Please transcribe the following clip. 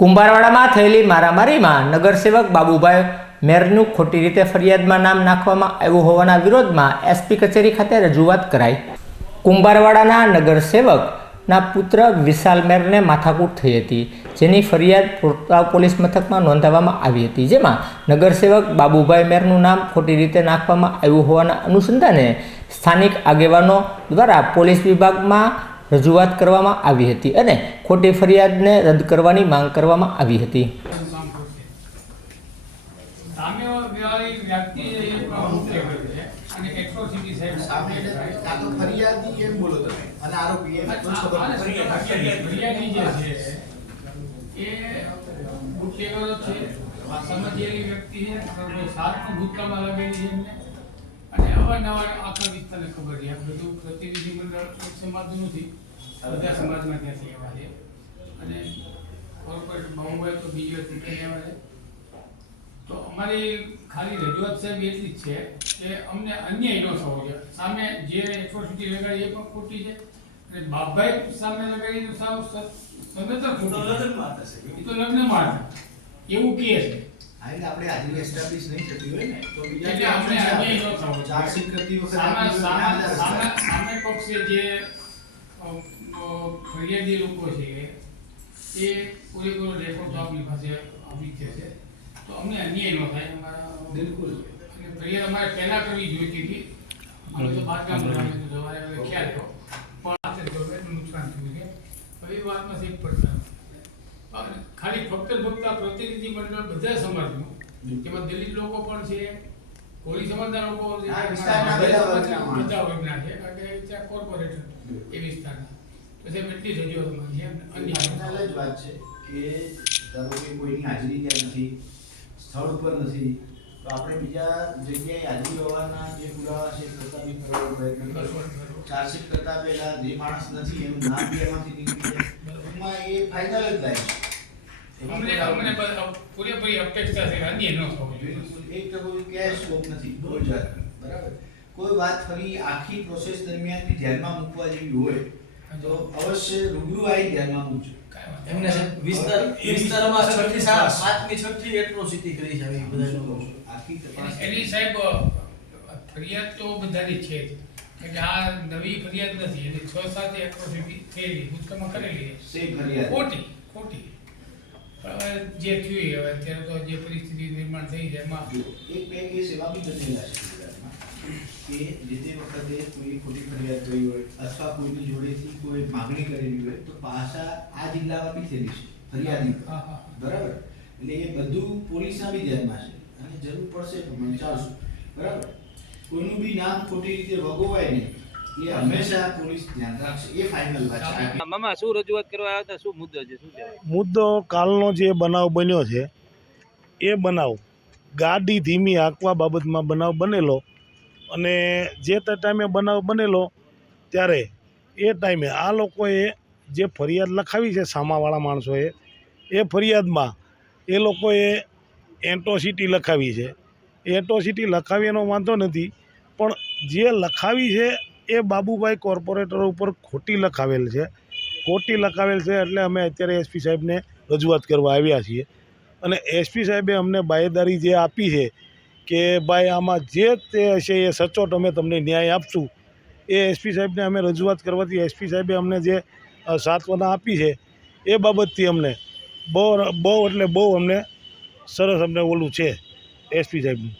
કુંભારવાડામાં થયેલી મારામારીમાં નગરસેવક બાબુભાઈ મેરનું ખોટી રીતે ફરિયાદમાં નામ નાખવામાં આવ્યું હોવાના વિરોધમાં એસપી કચેરી ખાતે રજૂઆત કરાઈ. કુંભારવાડાના નગરસેવકના પુત્ર વિશાલ મેરને માથાકૂટ થઈ હતી, જેની ફરિયાદ પોતાવ પોલીસ મથકમાં નોંધાવવામાં આવી હતી, જેમાં નગરસેવક બાબુભાઈ મેરનું નામ ખોટી રીતે નાખવામાં આવ્યું હોવાના અનુસંધાને સ્થાનિક આગેવાનો દ્વારા પોલીસ વિભાગમાં રજૂઆત કરવામાં આવી હતી અને ખોટી ફરિયાદને રદ કરવાની માંગ કરવામાં આવી હતી. સમજેલી વ્યક્તિ છે. સાતનું ભૂતકાળમાં લાગેલી છે એમને. અવારનવાર આખા વિસ્તારને ખબર છે. બધું પ્રતિનિધિ મંડળ સમાજનું નથી. બધા સમાજમાં ત્યાંથી એવા છે. અને કોર્પોરેટ બહુભાઈ તો બીજી નીકળી એવા છે. તો અમારી ખાલી રજૂઆત સાહેબ એટલી જ છે કે અમને અન્ય એનો થવો છે સામે જે એટ્રોસિટી લગાડી એ પણ ખોટી છે. અને બાપભાઈ સામે લગાડી સાવ સદંતર ખોટું. એ તો લગ્નમાં એવું કહે છે. હા, આપણે હાજરી establish નહીં થતી હોય ને, તો બીજા એટલે અમને અન્યાય ન ચાર્જશીટ કરતી વખતે સામે આપણે સામે સામે પક્ષે જે ફરિયાદી લોકો છે એ પૂરેપૂરો રેકોર્ડ તો આપણી પાસે આપી છે. તો અમને અન્યાય ન થાય અમારા બિલકુલ. અને ફરિયાદ અમારે પહેલા કરવી જોઈતી હતી. અમે તો બાદગામ રહ્યા તો સવારે હવે ખ્યાલ પણ આ નુકસાન થયું છે. હવે વાતમાં શીખ પડતા. ખાલી ફક્ત ફક્ત પ્રતિનિધિ મંડળ બધા સમાજનું જેમાં દલિત લોકો પણ છે કોળી સમાજના લોકો બધા વર્ગના. છે કારણ કે ત્યાં કોર્પોરેટર એ વિસ્તારના. પછી એટલી જ તમારી અન્ય જ વાત છે કે ધારો કે કોઈની હાજરી ત્યાં નથી સ્થળ ઉપર નથી તો આપણે બીજા જગ્યાએ હાજરી હોવાના જે પુરાવા છે પ્રસ્થાપિત કરવાનો પ્રયત્ન કરશો ચાર્જશીટ કરતા પહેલા જે માણસ નથી એનું નામ બી એમાંથી નીકળી જાય. એ ફાઇનલ જ થાય અમને કોઈ અમને પૂરેપૂરી અપેક્ષા છે અન્ય ન થવું જોઈએ. એક તો કોઈ ક્યાંય સ્કોપ નથી કોઈ બરાબર? કોઈ વાત ફરી આખી પ્રોસેસ દરમિયાન ધ્યાનમાં મૂકવા જેવી હોય તો અવશ્ય રૂબરૂ આવી ધ્યાનમાં મૂકજો. એમને વિસ્તાર વિસ્તારમાં છઠ્ઠી સાતમી છઠ્ઠી એટ્રોસિટી કરી છે બધા લોકો આખી તપાસ એની- સાહેબ ફરિયાદ તો બધાની છે જ. કે આ નવી ફરિયાદ નથી એટલે છ સાત એટ્રોસિટી થયેલી ભૂતકાળમાં કરેલી છે. ફરિયાદ. ખોટી ખોટી. હવે જે થયું હવે અત્યારે તો જે પરિસ્થિતિ નિર્માણ થઈ છે એમાં એક બે કેસ એવા બી બનેલા છે કે જે તે વખતે કોઈ ખોટી ફરિયાદ થઈ હોય અથવા કોઈની જોડેથી કોઈ માગણી કરેલી હોય તો પાછા આ જિલ્લામાં બી થયેલી છે ફરિયાદી બરાબર? એટલે એ બધું પોલીસના બી ધ્યાનમાં છે અને જરૂર પડશે તો મને ચાલશું બરાબર? કોઈનું બી નામ ખોટી રીતે વગોવાય નહીં. એ હંમેશા પોલીસ ધ્યાન રાખશે. એ ફાઇનલ વાત છે. મામા શું રજૂઆત કરવા આવ્યા હતા? શું મુદ્દો છે? શું મુદ્દો કાલનો જે બનાવ બન્યો છે એ બનાવ ગાડી ધીમી હાંકવા બાબતમાં બનાવ બનેલો અને જે તે ટાઈમે બનાવ બનેલો ત્યારે એ ટાઈમે આ લોકોએ જે ફરિયાદ લખાવી છે સામાવાળા માણસોએ એ ફરિયાદમાં એ લોકોએ એન્ટોસિટી લખાવી છે. એન્ટોસિટી લખાવી એનો વાંધો નથી પણ જે લખાવી છે એ બાબુભાઈ કોર્પોરેટર ઉપર ખોટી લખાવેલ છે. ખોટી લખાવેલ છે એટલે અમે અત્યારે એસપી સાહેબને રજૂઆત કરવા આવ્યા છીએ. અને એસપી સાહેબે અમને બાહેદારી જે આપી છે કે ભાઈ આમાં જે તે હશે એ સચોટ અમે તમને ન્યાય આપશું. એ એસપી સાહેબને અમે રજૂઆત કરવાથી એસપી સાહેબે અમને જે સાંત્વના આપી છે એ બાબતથી અમને બહુ બહુ એટલે બહુ અમને સરસ અમને ઓલું છે એસપી સાહેબનું.